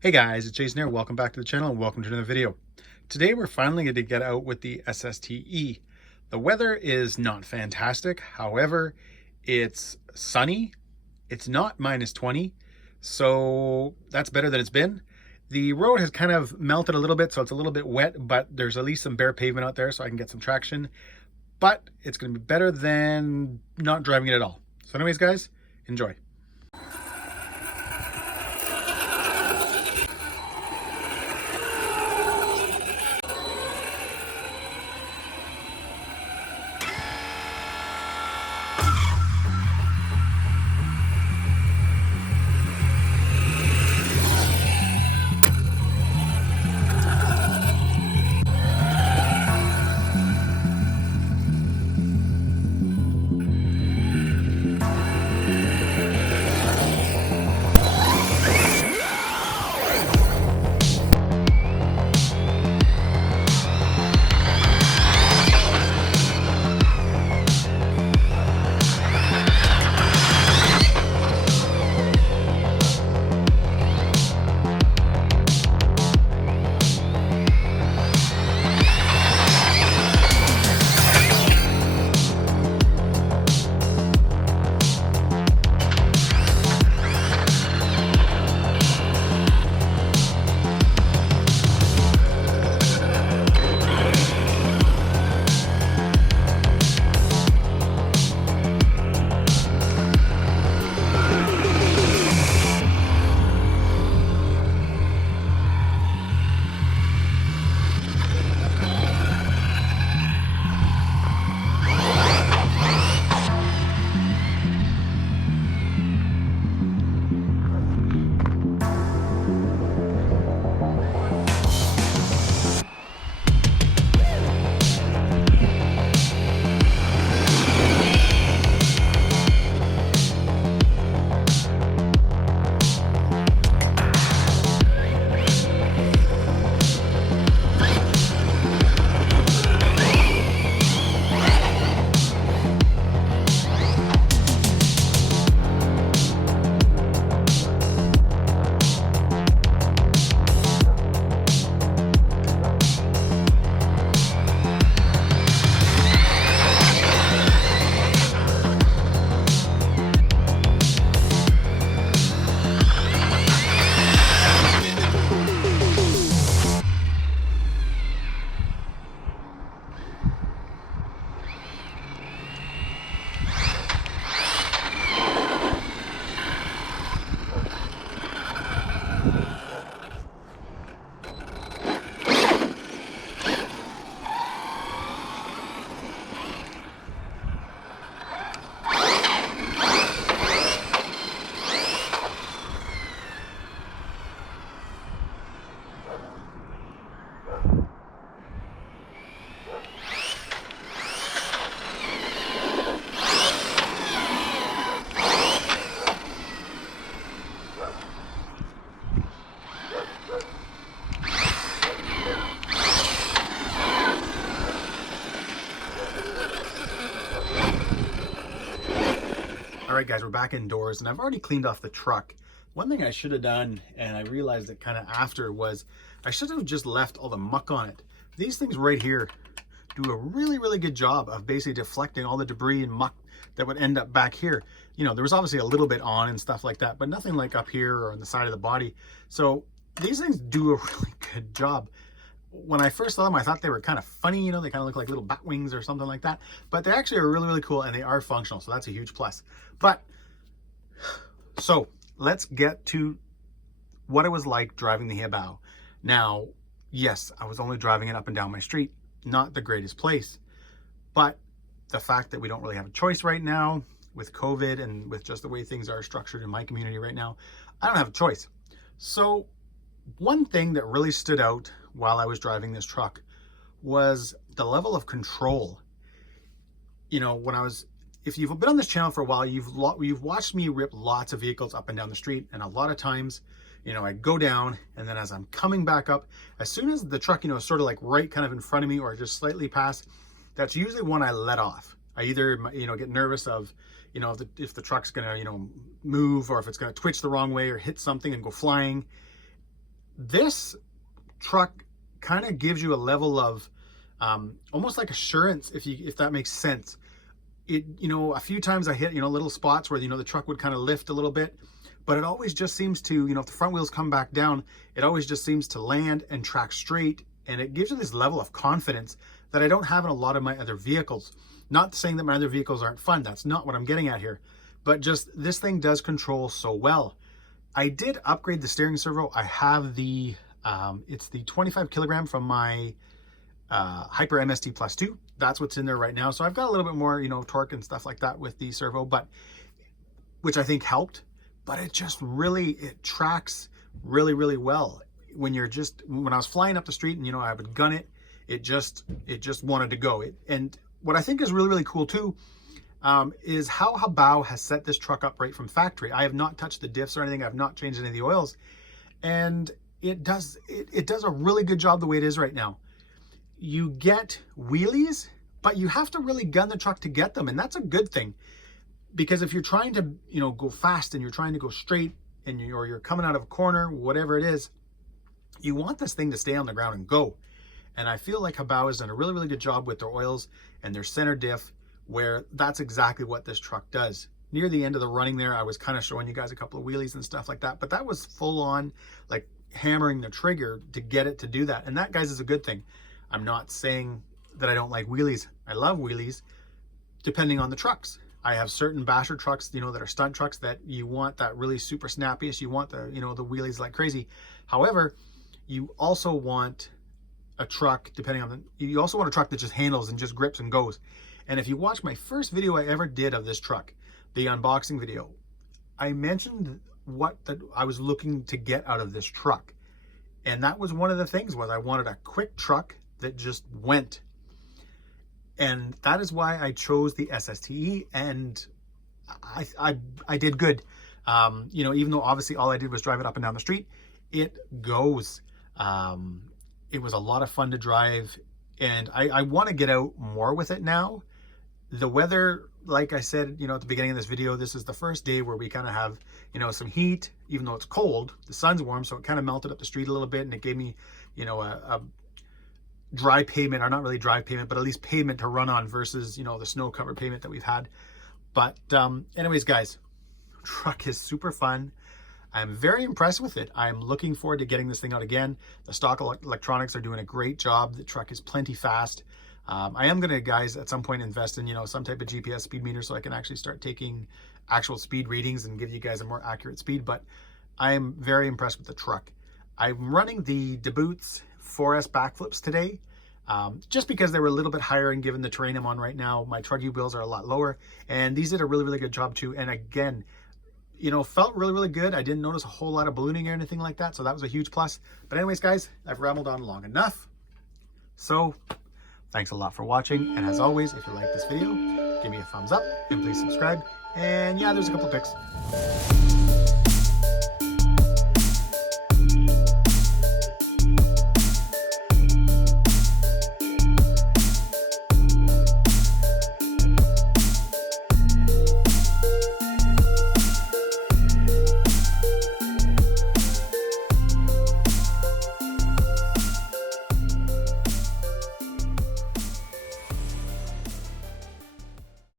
Hey guys, it's Jason here. Welcome back to the channel and welcome to another video. Today we're finally going to get out with the SSTE. The weather is not fantastic. However, it's sunny. It's not -20, so that's better than it's been. The road has kind of melted a little bit, so it's a little bit wet, but there's at least some bare pavement out there so I can get some traction. But it's going to be better than not driving it at all. So anyways, guys, enjoy. All right, guys, we're back indoors and I've already cleaned off the truck. One thing I should have done, and I realized it kind of after, was I should have just left all the muck on it. These things right here do a really good job of basically deflecting all the debris and muck that would end up back here. You know, there was obviously a little bit on and stuff like that, but nothing like up here or on the side of the body. So these things do a really good job. When I first saw them, I thought they were kind of funny, you know, they kind of look like little bat wings or something like that, but they actually are really cool and they are functional, so that's a huge plus. But so let's get to what it was like driving the Hobao. Now, yes, I was only driving it up and down my street, not the greatest place, but the fact that we don't really have a choice right now with COVID and with just the way things are structured in my community right now, I don't have a choice. So one thing that really stood out while I was driving this truck was the level of control. You know, if you've been on this channel for a while, you've watched me rip lots of vehicles up and down the street, and a lot of times, you know, I go down, and then as I'm coming back up, as soon as the truck, you know, is sort of like right kind of in front of me or just slightly past, that's usually when I let off. I either, you know, get nervous of, you know, if the truck's gonna, you know, move, or if it's gonna twitch the wrong way or hit something and go flying. this truck kind of gives you a level of almost like assurance, if that makes sense. It, you know, a few times I hit, you know, little spots where, you know, the truck would kind of lift a little bit, but it always just seems to, you know, if the front wheels come back down, it always just seems to land and track straight. And it gives you this level of confidence that I don't have in a lot of my other vehicles. Not saying that my other vehicles aren't fun. That's not what I'm getting at here. But just this thing does control so well. I did upgrade the steering servo. I have the, it's the 25 kilogram from my Hyper MST Plus 2. That's what's in there right now. So I've got a little bit more, you know, torque and stuff like that with the servo, but which I think helped. But it just really, it tracks really, really well. When you're just, when I was flying up the street and, you know, I would gun it, it just wanted to go. And what I think is really, really cool too, is how Hobao has set this truck up right from factory. I have not touched the diffs or anything. I've not changed any of the oils, and it does a really good job the way it is right now. You get wheelies, but you have to really gun the truck to get them, and that's a good thing, because if you're trying to, you know, go fast and you're trying to go straight and you're coming out of a corner, whatever it is, you want this thing to stay on the ground and go. And I feel like Hobao has done a really, really good job with their oils and their center diff, where that's exactly what this truck does. Near the end of the running there, I was kind of showing you guys a couple of wheelies and stuff like that, but that was full on like hammering the trigger to get it to do that. And that, guys, is a good thing. I'm not saying that I don't like wheelies. I love wheelies, depending on the trucks. I have certain basher trucks, you know, that are stunt trucks that you want that really super snappiest. You want the, you know, the wheelies like crazy. However, you also want a truck, depending on you also want a truck that just handles and just grips and goes. And if you watch my first video I ever did of this truck, the unboxing video, I mentioned what I was looking to get out of this truck. And that was one of the things, was I wanted a quick truck that just went. And that is why I chose the SSTE, and I did good. You know, even though obviously all I did was drive it up and down the street, it goes. It was a lot of fun to drive, and I want to get out more with it now. The weather, like I said, you know, at the beginning of this video, this is the first day where we kind of have, you know, some heat. Even though it's cold, the sun's warm, so it kind of melted up the street a little bit, and it gave me, you know, a dry pavement, or not really dry pavement, but at least pavement to run on versus, you know, the snow covered pavement that we've had. But anyways, guys, truck is super fun. I'm very impressed with it. I'm looking forward to getting this thing out again. The stock electronics are doing a great job. The truck is plenty fast. I am going to, guys, at some point invest in, you know, some type of GPS speed meter so I can actually start taking actual speed readings and give you guys a more accurate speed. But I am very impressed with the truck. I'm running the Dboots 4S backflips today, just because they were a little bit higher, and given the terrain I'm on right now, my Truggy wheels are a lot lower, and these did a really, really good job too. And again, you know, felt really, really good. I didn't notice a whole lot of ballooning or anything like that, so that was a huge plus. But anyways, guys, I've rambled on long enough. So thanks a lot for watching, and as always, if you like this video, give me a thumbs up and please subscribe. And yeah, there's a couple of pics.